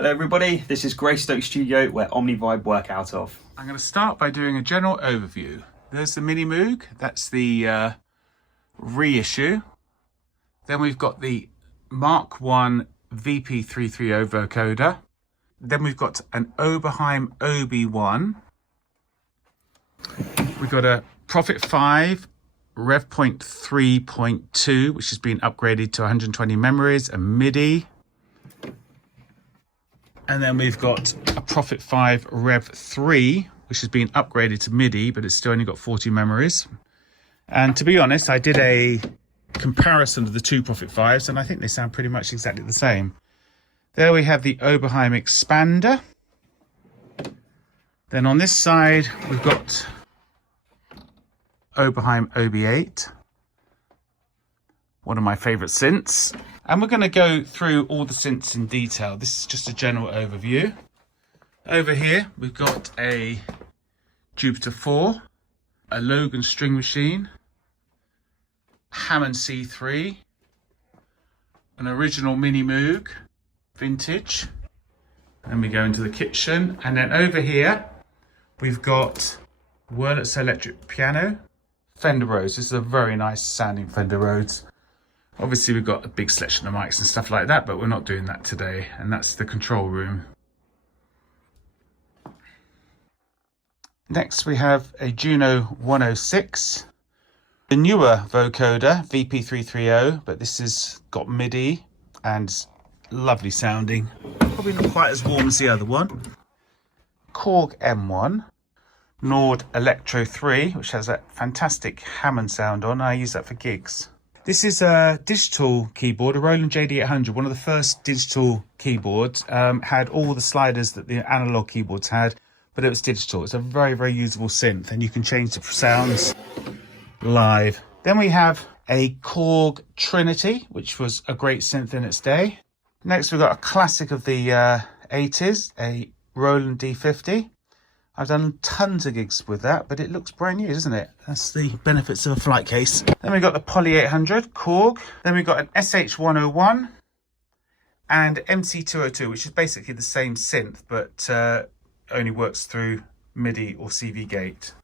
Hello everybody, this is Greystoke Studio where OmniVibe work out of. I'm going to start by doing a general overview. There's the Mini Moog, that's the reissue. Then we've got the Mark 1 VP330 vocoder. Then we've got an Oberheim OB1. We've got a Prophet 5 Rev Point 3.2, which has been upgraded to 120 memories and MIDI. And then we've got a Prophet 5 Rev 3, which has been upgraded to MIDI, but it's still only got 40 memories. And to be honest, I did a comparison of the two Prophet 5s, and I think they sound pretty much exactly the same. There we have the Oberheim Expander. Then on this side, we've got Oberheim OB8, one of my favorite synths. And we're going to go through all the synths in detail. This is just a general overview. Over here, we've got a Jupiter 4, a Logan String Machine, Hammond C3, an original Mini Moog, vintage. Then we go into the kitchen. And then over here, we've got Wurlitzer electric piano, Fender Rhodes. This is a very nice sounding Fender Rhodes. Obviously we've got a big selection of mics and stuff like that, but we're not doing that today. And that's the control room. Next we have a Juno 106, the newer vocoder VP330, but this has got MIDI and lovely sounding. Probably not quite as warm as the other one. Korg M1, Nord Electro 3, which has that fantastic Hammond sound on. I use that for gigs. This is a digital keyboard, a Roland JD800, one of the first digital keyboards. Had all the sliders that the analog keyboards had, but it was digital. It's a very, very usable synth, and you can change the sounds live. Then we have a Korg Trinity, which was a great synth in its day. Next, we've got a classic of the 80s, a Roland D50. I've done tons of gigs with that, but it looks brand new, doesn't it? That's the benefits of a flight case. Then we've got the Poly 800 Korg. Then we've got an SH101 and MC202, which is basically the same synth, but only works through MIDI or CV gate.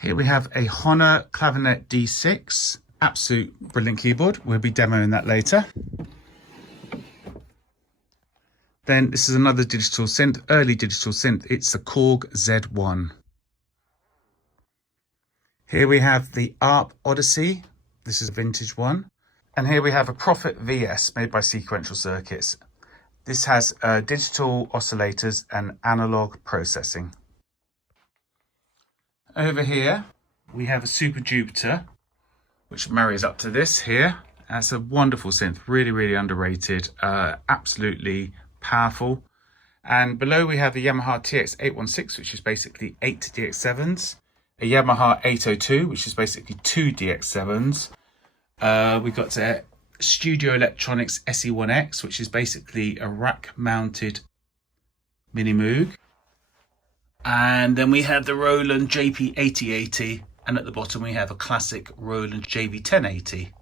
Here we have a Honor Clavinet D6. Absolute brilliant keyboard. We'll be demoing that later. Then this is another digital synth, early digital synth. It's the Korg Z1. Here we have the ARP Odyssey. This is a vintage one. And here we have a Prophet VS made by Sequential Circuits. This has digital oscillators and analog processing. Over here, we have a Super Jupiter, which marries up to this here. That's a wonderful synth, really, really underrated, absolutely powerful. And below we have the Yamaha Tx 816, which is basically 8 DX7s, a Yamaha 802, which is basically 2 DX7s. We've got a Studio Electronics SE1X, which is basically a rack mounted Mini Moog. And then we have the Roland JP8080, and at the bottom we have a classic Roland JV1080,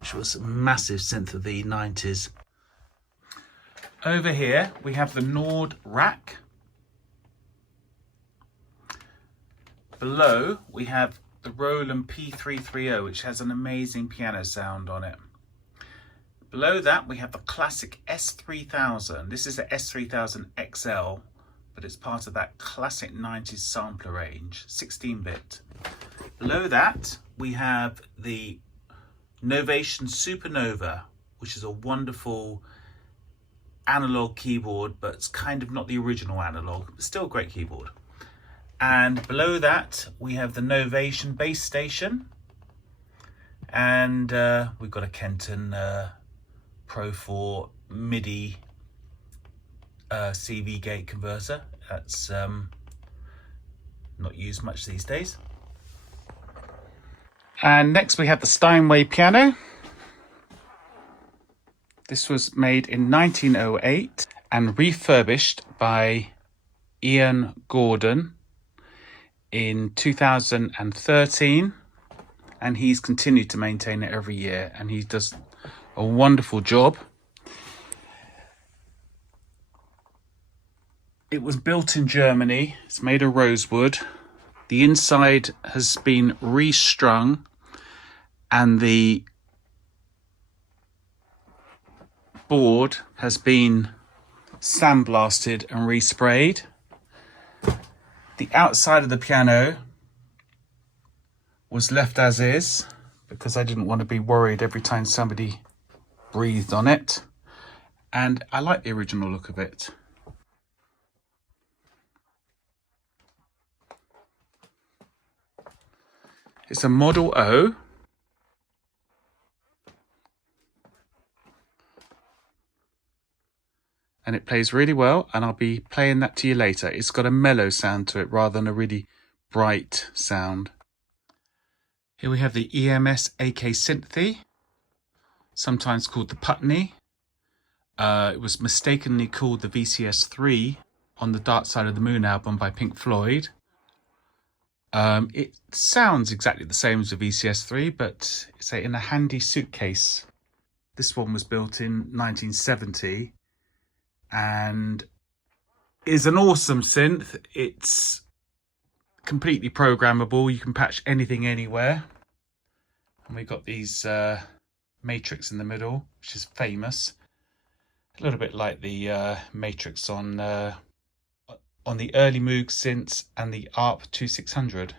which was a massive synth of the 90s. Over here, we have the Nord rack. Below, we have the Roland P330, which has an amazing piano sound on it. Below that, we have the classic S3000. This is the S3000 XL, but it's part of that classic 90s sampler range, 16-bit. Below that, we have the Novation Supernova, which is a wonderful analog keyboard, but it's kind of not the original analog, but still a great keyboard. And below that we have the Novation Base Station, and we've got a Kenton Pro 4 MIDI CV gate converter. That's not used much these days. And next we have the Steinway Piano. This was made in 1908 and refurbished by Ian Gordon in 2013, and he's continued to maintain it every year, and he does a wonderful job. It was built in Germany. It's made of rosewood. The inside has been restrung and the board has been sandblasted and resprayed. The outside of the piano was left as is because I didn't want to be worried every time somebody breathed on it. And I like the original look of it. It's a Model O. And it plays really well, and I'll be playing that to you later. It's got a mellow sound to it rather than a really bright sound. Here we have the Ems Ak Synthy, sometimes called the Putney. It was mistakenly called the VCS3 on the Dark Side of the Moon album by Pink Floyd. It sounds exactly the same as the VCS3, but it's in a handy suitcase. This one was built in 1970 and is an awesome synth. It's completely programmable. You can patch anything anywhere. And we've got these matrix in the middle, which is famous. A little bit like the matrix on the early Moog synths and the ARP 2600.